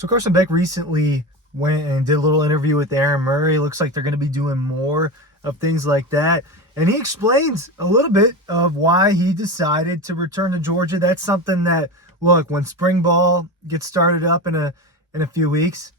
So Carson Beck recently went and did a little interview with Aaron Murray. Looks like they're going to be doing more of things like that. And he explains a little bit of why he decided to return to Georgia. That's something that, look, when spring ball gets started up in a few weeks,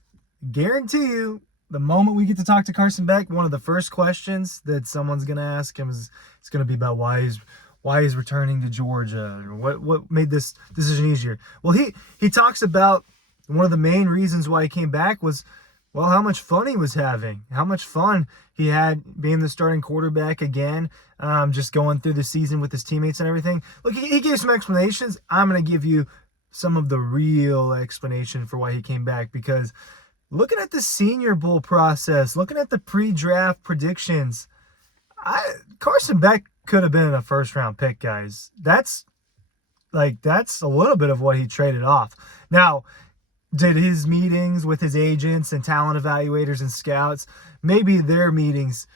guarantee you, the moment we get to talk to Carson Beck, one of the first questions that someone's going to ask him is it's going to be about why he's returning to Georgia, or what made this decision easier. Well, he talks about one of the main reasons why he came back was, well, how much fun he was having, how much fun he had being the starting quarterback again, just going through the season with his teammates and everything. Look, he gave some explanations. I'm going to give you some of the real explanation for why he came back, because looking at the Senior Bowl process, looking at the pre-draft predictions, Carson Beck could have been a first-round pick, guys. That's a little bit of what he traded off. Now, did his meetings with his agents and talent evaluators and scouts, maybe their meetings,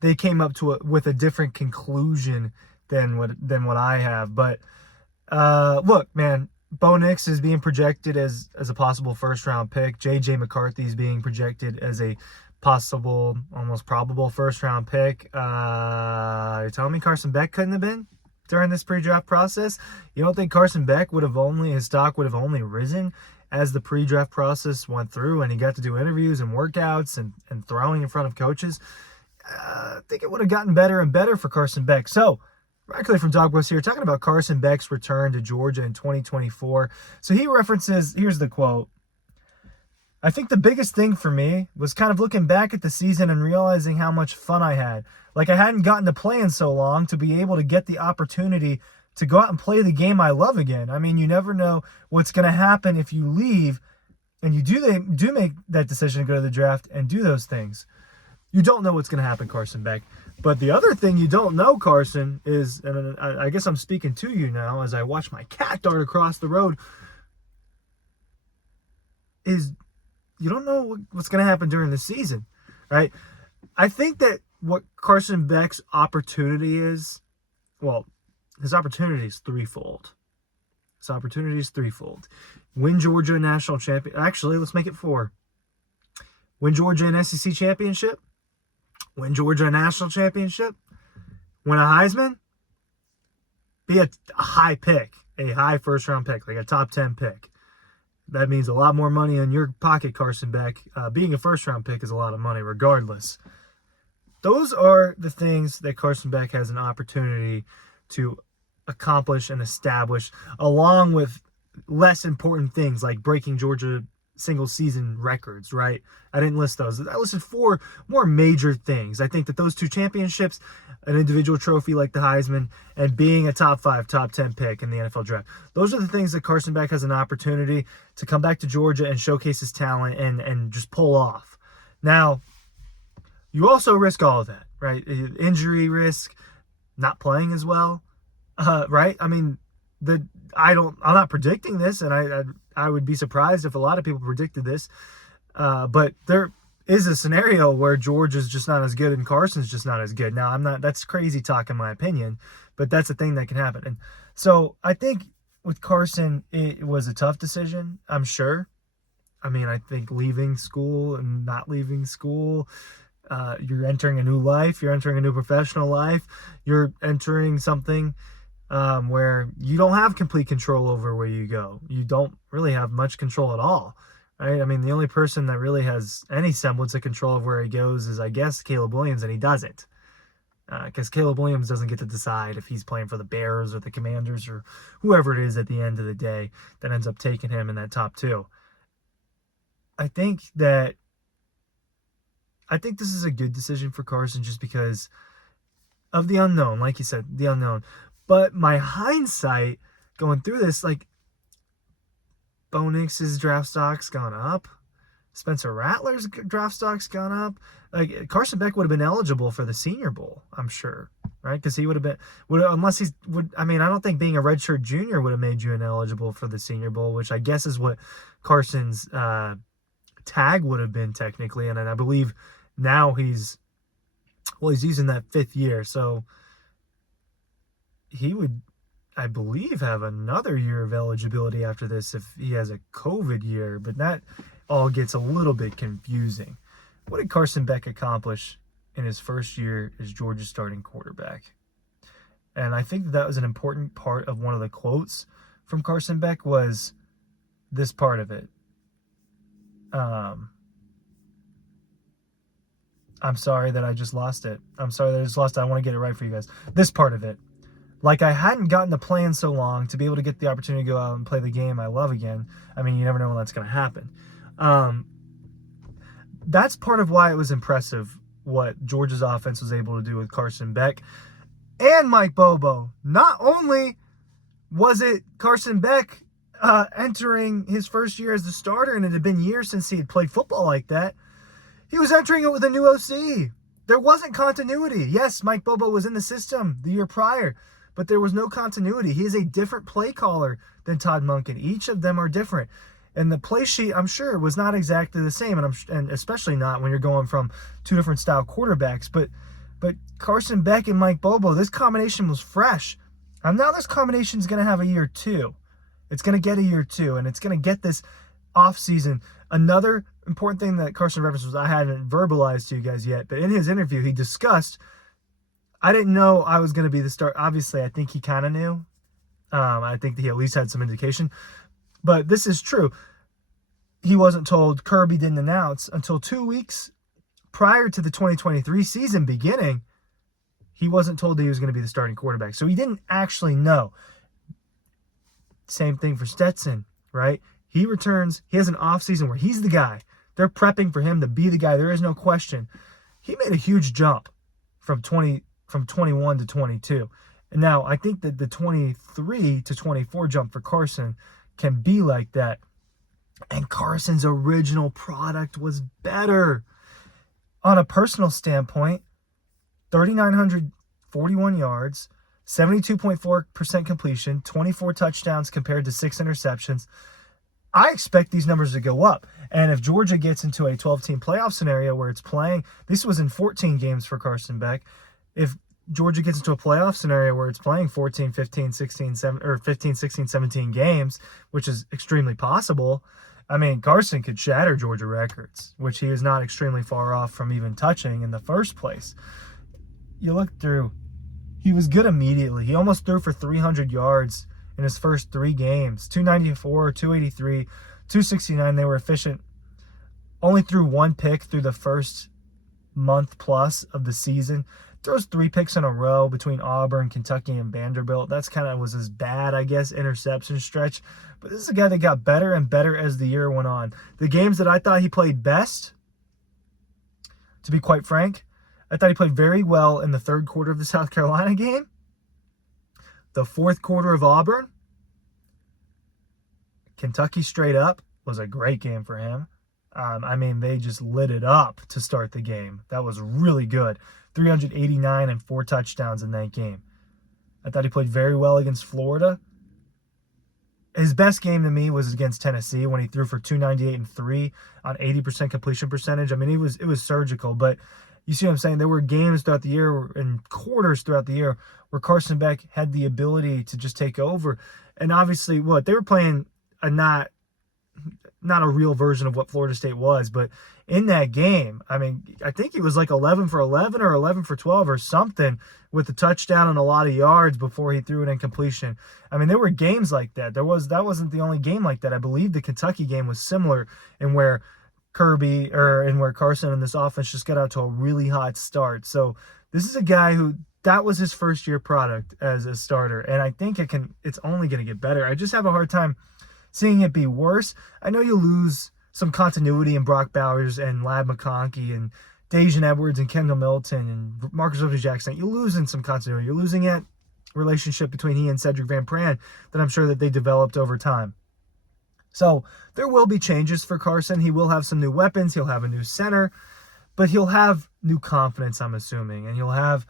they came up with a different conclusion than what I have. But look, man, Bo Nix is being projected as a possible first-round pick. J.J. McCarthy is being projected as a possible, almost probable first-round pick. You're telling me Carson Beck couldn't have been during this pre-draft process? You don't think Carson Beck his stock would have only risen as the pre-draft process went through and he got to do interviews and workouts and throwing in front of coaches? I think it would have gotten better and better for Carson Beck. So, directly from Dawg here, talking about Carson Beck's return to Georgia in 2024. So he references, here's the quote: "I think the biggest thing for me was kind of looking back at the season and realizing how much fun I had. Like, I hadn't gotten to play in so long, to be able to get the opportunity to go out and play the game I love again. I mean, you never know what's going to happen if you leave and you do make that decision to go to the draft and do those things. You don't know what's going to happen, Carson Beck. But the other thing you don't know, Carson, is, and I guess I'm speaking to you now as I watch my cat dart across the road, is you don't know what's going to happen during the season, right? I think that what Carson Beck's opportunity is, well, his opportunity is threefold. Win Georgia a national champion. Actually, let's make it 4. Win Georgia an SEC championship. Win Georgia a national championship. Win a Heisman. Be a high pick, a high first-round pick, like a top 10 pick. That means a lot more money in your pocket, Carson Beck. Being a first-round pick is a lot of money regardless. Those are the things that Carson Beck has an opportunity to accomplish and establish, along with less important things like breaking Georgia single-season records, right? I didn't list those. I listed 4 more major things. I think that those 2 championships, an individual trophy like the Heisman, and being a top 5, top 10 pick in the NFL draft, those are the things that Carson Beck has an opportunity to come back to Georgia and showcase his talent and just pull off. Now, you also risk all of that, right? Injury risk, not playing as well, right? I mean, I'm not predicting this, and I would be surprised if a lot of people predicted this, but there is a scenario where Georgia's just not as good and Carson's just not as good. Now, that's crazy talk in my opinion, but that's a thing that can happen. And so I think with Carson, it was a tough decision, I'm sure. I mean, I think leaving school and not leaving school, you're entering a new life, you're entering a new professional life, you're entering something where you don't have complete control over where you go. You don't really have much control at all, right? I mean, the only person that really has any semblance of control of where he goes is, I guess, Caleb Williams, and he doesn't. Because Caleb Williams doesn't get to decide if he's playing for the Bears or the Commanders or whoever it is at the end of the day that ends up taking him in that top 2. I think this is a good decision for Carson just because of the unknown, like you said, the unknown. But my hindsight going through this, like, Bo Nix's draft stock's gone up. Spencer Rattler's draft stock's gone up. Like, Carson Beck would have been eligible for the Senior Bowl, I'm sure, right? Because he would have been, I don't think being a redshirt junior would have made you ineligible for the Senior Bowl, which I guess is what Carson's tag would have been technically. And I believe now he's using that 5th year, so he would, I believe, have another year of eligibility after this if he has a COVID year, but that all gets a little bit confusing. What did Carson Beck accomplish in his first year as Georgia's starting quarterback? And I think that was an important part of one of the quotes from Carson Beck was this part of it. I'm sorry that I just lost it. I want to get it right for you guys. This part of it. Like, I hadn't gotten to play in so long to be able to get the opportunity to go out and play the game I love again. I mean, you never know when that's going to happen. That's part of why it was impressive what Georgia's offense was able to do with Carson Beck and Mike Bobo. Not only was it Carson Beck entering his first year as the starter, and it had been years since he had played football like that, he was entering it with a new OC. There wasn't continuity. Yes, Mike Bobo was in the system the year prior, but there was no continuity. He is a different play caller than Todd Monken. Each of them are different. And the play sheet, I'm sure, was not exactly the same, and especially not when you're going from two different style quarterbacks. But Carson Beck and Mike Bobo, this combination was fresh. And now this combination is going to have a year two. It's going to get a year two, and it's going to get this offseason. Another important thing that Carson referenced was I hadn't verbalized to you guys yet, but in his interview, he discussed, I didn't know I was going to be the start. Obviously, I think he kind of knew. I think that he at least had some indication. But this is true. He wasn't told. Kirby didn't announce until 2 weeks prior to the 2023 season beginning. He wasn't told that he was going to be the starting quarterback. So he didn't actually know. Same thing for Stetson, right? He returns. He has an offseason where he's the guy. They're prepping for him to be the guy. There is no question. He made a huge jump from 21 to 22. And now I think that the 23 to 24 jump for Carson can be like that. And Carson's original product was better. On a personal standpoint, 3,941 yards, 72.4% completion, 24 touchdowns compared to 6 interceptions. I expect these numbers to go up. And if Georgia gets into a 12-team playoff scenario where it's playing, this was in 14 games for Carson Beck. If Georgia gets into a playoff scenario where it's playing 14, 15, 16, 17 games, which is extremely possible, I mean, Carson could shatter Georgia records, which he is not extremely far off from even touching in the first place. You look through, he was good immediately. He almost threw for 300 yards in his first 3 games. 294, 283, 269. They were efficient. Only threw 1 pick through the first month plus of the season. Throws 3 picks in a row between Auburn, Kentucky, and Vanderbilt. That's kind of was his bad, I guess, interception stretch. But this is a guy that got better and better as the year went on. The games that I thought he played best, to be quite frank, I thought he played very well in the third quarter of the South Carolina game. The fourth quarter of Auburn. Kentucky straight up was a great game for him. I mean, they just lit it up to start the game. That was really good. 389 and 4 touchdowns in that game. I thought he played very well against Florida. His best game to me was against Tennessee when he threw for 298 and 3 on 80% completion percentage. I mean, it was surgical, but you see what I'm saying? There were games throughout the year and quarters throughout the year where Carson Beck had the ability to just take over. And obviously, they were playing a not a real version of what Florida State was, but in that game, I mean, I think he was like 11 for 11 or 11 for 12 or something with a touchdown and a lot of yards before he threw it in completion. I mean, there were games like that. That wasn't the only game like that. I believe the Kentucky game was similar in where where Carson and this offense just got out to a really hot start. So this is a guy who that was his first year product as a starter, and I think it's only going to get better. I just have a hard time seeing it be worse. I know you lose some continuity in Brock Bowers and Lad McConkey and Dejan Edwards and Kendall Milton and Marcus Williams-Jackson. You're losing some continuity. You're losing that relationship between he and Cedric Van Pran that I'm sure that they developed over time. So there will be changes for Carson. He will have some new weapons. He'll have a new center, but he'll have new confidence, I'm assuming, and he'll have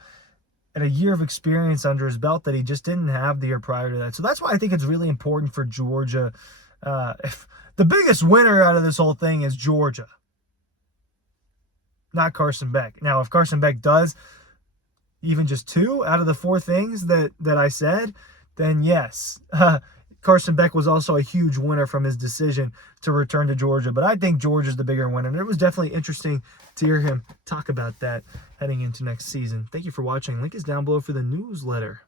a year of experience under his belt that he just didn't have the year prior to that. So that's why I think it's really important for Georgia. If the biggest winner out of this whole thing is Georgia, not Carson Beck. Now, if Carson Beck does even just 2 out of the 4 things that I said, then yes, Carson Beck was also a huge winner from his decision to return to Georgia. But I think Georgia's the bigger winner. And it was definitely interesting to hear him talk about that heading into next season. Thank you for watching. Link is down below for the newsletter.